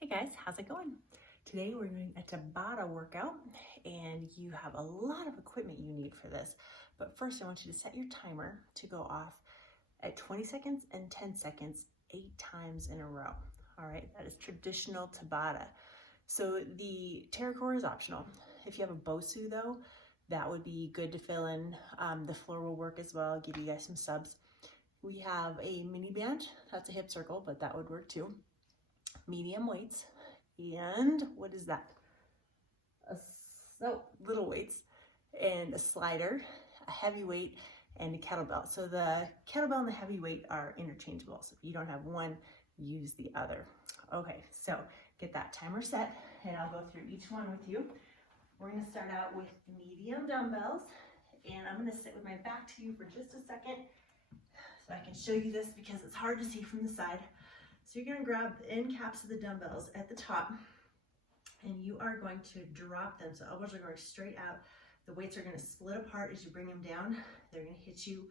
Hey guys, how's it going? Today we're doing a Tabata workout and you have a lot of equipment you need for this. But first I want you to set your timer to go off at 20 seconds and 10 seconds 8 times in a row. All right, that is traditional Tabata. So the Terra Core is optional. If you have a BOSU though, that would be good to fill in. The floor will work as well. I'll give you guys some subs. We have a mini band, that's a hip circle, but that would work too. Medium weights, and what is that? Little weights, and a slider, a heavy weight, and a kettlebell. So the kettlebell and the heavy weight are interchangeable. So if you don't have one, use the other. Okay, so get that timer set, and I'll go through each one with you. We're gonna start out with medium dumbbells, and I'm gonna sit with my back to you for just a second so I can show you this because it's hard to see from the side. So you're gonna grab the end caps of the dumbbells at the top and you are going to drop them. So elbows are going straight out. The weights are gonna split apart as you bring them down. They're gonna hit you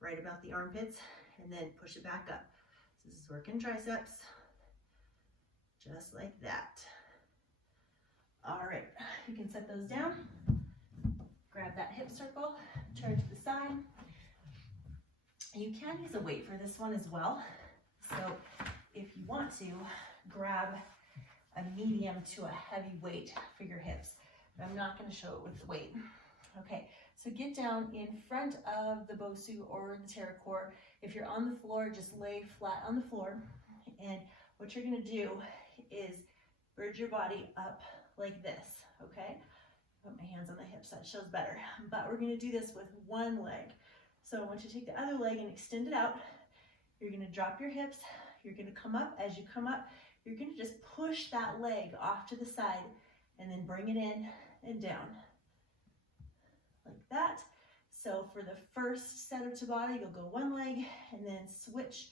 right about the armpits and then push it back up. So this is working triceps, just like that. All right, you can set those down. Grab that hip circle, turn to the side. You can use a weight for this one as well. So if you want to, grab a medium to a heavy weight for your hips. But I'm not going to show it with the weight. Okay, so get down in front of the BOSU or the Terra Core. If you're on the floor, just lay flat on the floor. And what you're going to do is bridge your body up like this, okay? Put my hands on the hips, that shows better. But we're going to do this with one leg. So I want you to take the other leg and extend it out. You're going to drop your hips. You're going to come up. As you come up, you're going to just push that leg off to the side and then bring it in and down like that. So for the first set of Tabata, you'll go one leg and then switch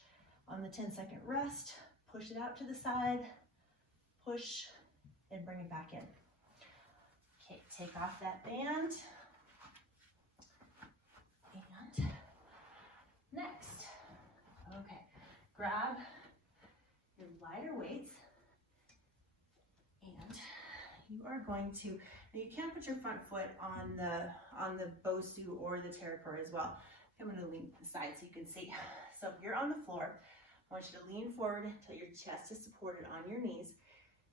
on the 10-second rest, push it out to the side, push and bring it back in. Okay, take off that band. And next, okay, grab your lighter weights, and you are going to, now you can put your front foot on the BOSU or the Terra Core as well. I'm going to lean to the side so you can see. So if you're on the floor, I want you to lean forward until your chest is supported on your knees.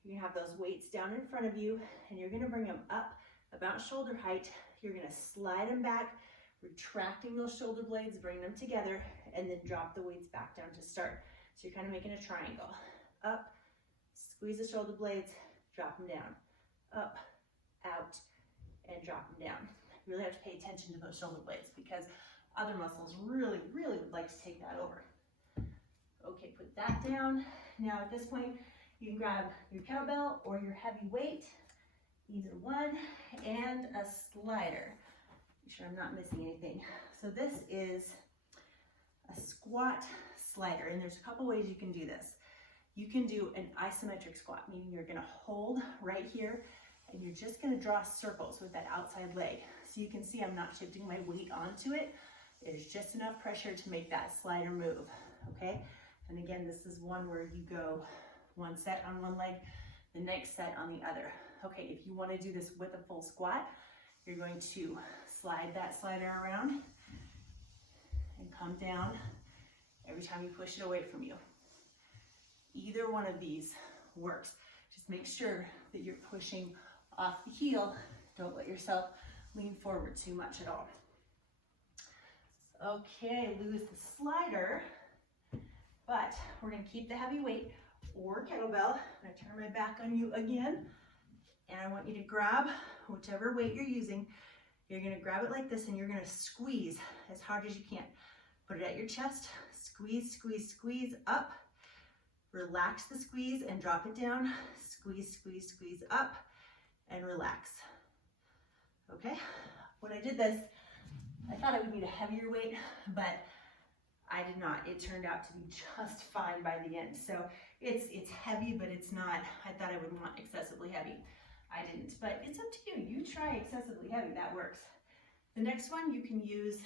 You're going to have those weights down in front of you, and you're going to bring them up about shoulder height. You're going to slide them back, retracting those shoulder blades, bring them together, and then drop the weights back down to start. So you're kind of making a triangle. Up, squeeze the shoulder blades, drop them down. Up, out, and drop them down. You really have to pay attention to those shoulder blades because other muscles really would like to take that over. Okay, put that down. Now at this point, you can grab your kettlebell or your heavy weight, either one, and a slider. Make sure I'm not missing anything. So this is a squat slider, and there's a couple ways you can do this. You can do an isometric squat, meaning you're gonna hold right here, and you're just gonna draw circles with that outside leg. So you can see I'm not shifting my weight onto it. There's just enough pressure to make that slider move, okay? And again, this is one where you go one set on one leg, the next set on the other. Okay, if you wanna do this with a full squat, you're going to slide that slider around and come down every time you push it away from you. Either one of these works. Just make sure that you're pushing off the heel. Don't let yourself lean forward too much at all. Okay, lose the slider, but we're gonna keep the heavy weight or kettlebell. I'm gonna turn my back on you again, and I want you to grab whichever weight you're using. You're gonna grab it like this and you're gonna squeeze as hard as you can. Put it at your chest, squeeze, squeeze, squeeze up. Relax the squeeze and drop it down. Squeeze, squeeze, squeeze up and relax. Okay, when I did this, I thought I would need a heavier weight, but I did not. It turned out to be just fine by the end. So it's heavy, but it's not, I thought I would want excessively heavy. I didn't, but it's up to you. You try excessively heavy, that works. The next one, you can use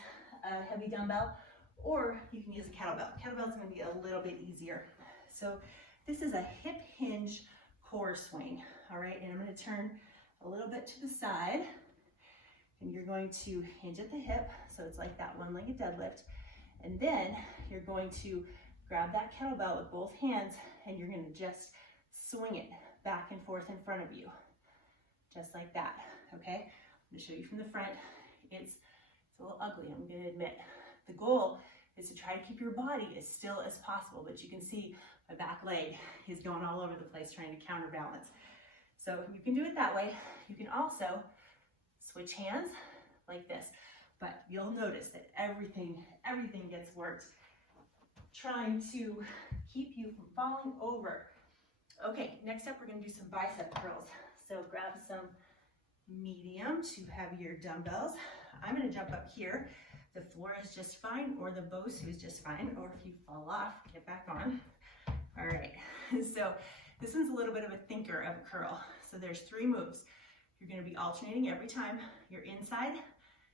a heavy dumbbell or you can use a kettlebell. Kettlebell is going to be a little bit easier. So this is a hip hinge core swing. All right, and I'm going to turn a little bit to the side, and you're going to hinge at the hip, so it's like that one-legged deadlift, and then you're going to grab that kettlebell with both hands, and you're going to just swing it back and forth in front of you, just like that, okay? I'm going to show you from the front. It's a little ugly, I'm going to admit. The goal is to try to keep your body as still as possible, but you can see my back leg is going all over the place trying to counterbalance. So you can do it that way. You can also switch hands like this, but you'll notice that everything gets worked, trying to keep you from falling over. Okay, next up we're going to do some bicep curls. So grab some medium to heavier dumbbells. I'm going to jump up here. The floor is just fine, or the BOSU is just fine, or if you fall off, get back on. All right, so this one's a little bit of a thinker of a curl. So there's 3 moves. You're going to be alternating every time. You're inside,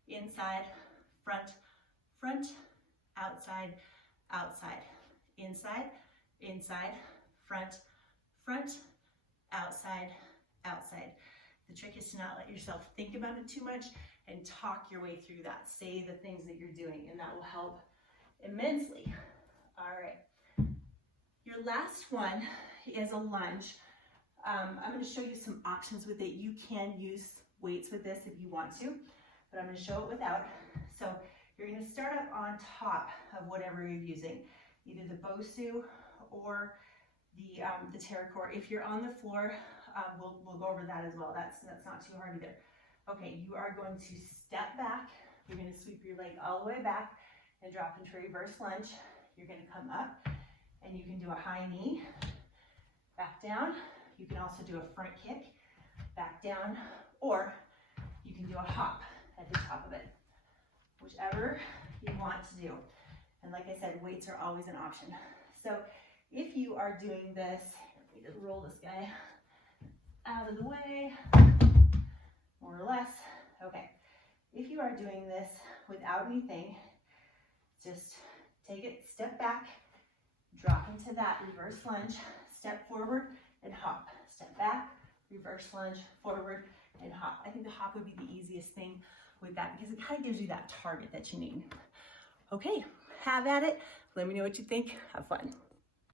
inside, front, front, outside, outside, inside, inside, front, front, outside, outside. The trick is to not let yourself think about it too much and talk your way through that. Say the things that you're doing, and that will help immensely. All right. Your last one is a lunge. I'm going to show you some options with it. You can use weights with this if you want to, but I'm going to show it without. So you're going to start up on top of whatever you're using, either the BOSU or the Terra Core. If you're on the floor, we'll go over that as well. That's not too hard either. Okay, you are going to step back. You're going to sweep your leg all the way back and drop into a reverse lunge. You're going to come up and you can do a high knee, back down. You can also do a front kick, back down, or you can do a hop at the top of it, whichever you want to do. And like I said, weights are always an option. So if you are doing this, let me just roll this guy out of the way, more or less. Okay, if you are doing this without anything, just take it, step back, drop into that reverse lunge, step forward and hop. Step back, reverse lunge, forward and hop. I think the hop would be the easiest thing with that because it kind of gives you that target that you need. Okay, have at it. Let me know what you think. Have fun.